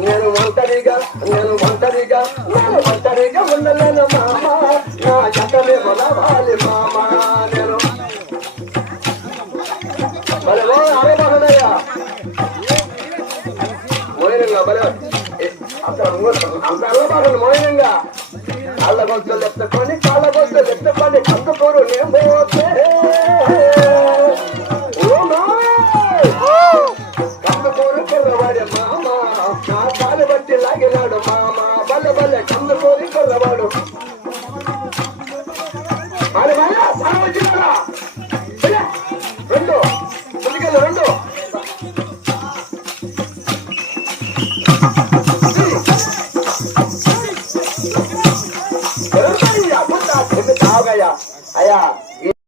నేను ఒంటరిగా నేను ఒంటరిగా నేను ఒంటరిగా ఉండలేను మామ. నా జతమే కొలవాలి మామ. నేను మరి ఓ అరే మహోదయ మోయినంగా మరి అసలు అంశాల్లో బాగుంది మోయినంగా వాళ్ళ కొంచెం చెప్తా కాలు బట్టి లాగినాడు మామ బల్ల బల్ల కందుకూరి కుర్రవాడు మరి మళ్ళా సాగు వచ్చినారా వెళ్ళే. రెండు ముందుకెళ్ళు రెండు అయ్యా అయ్యా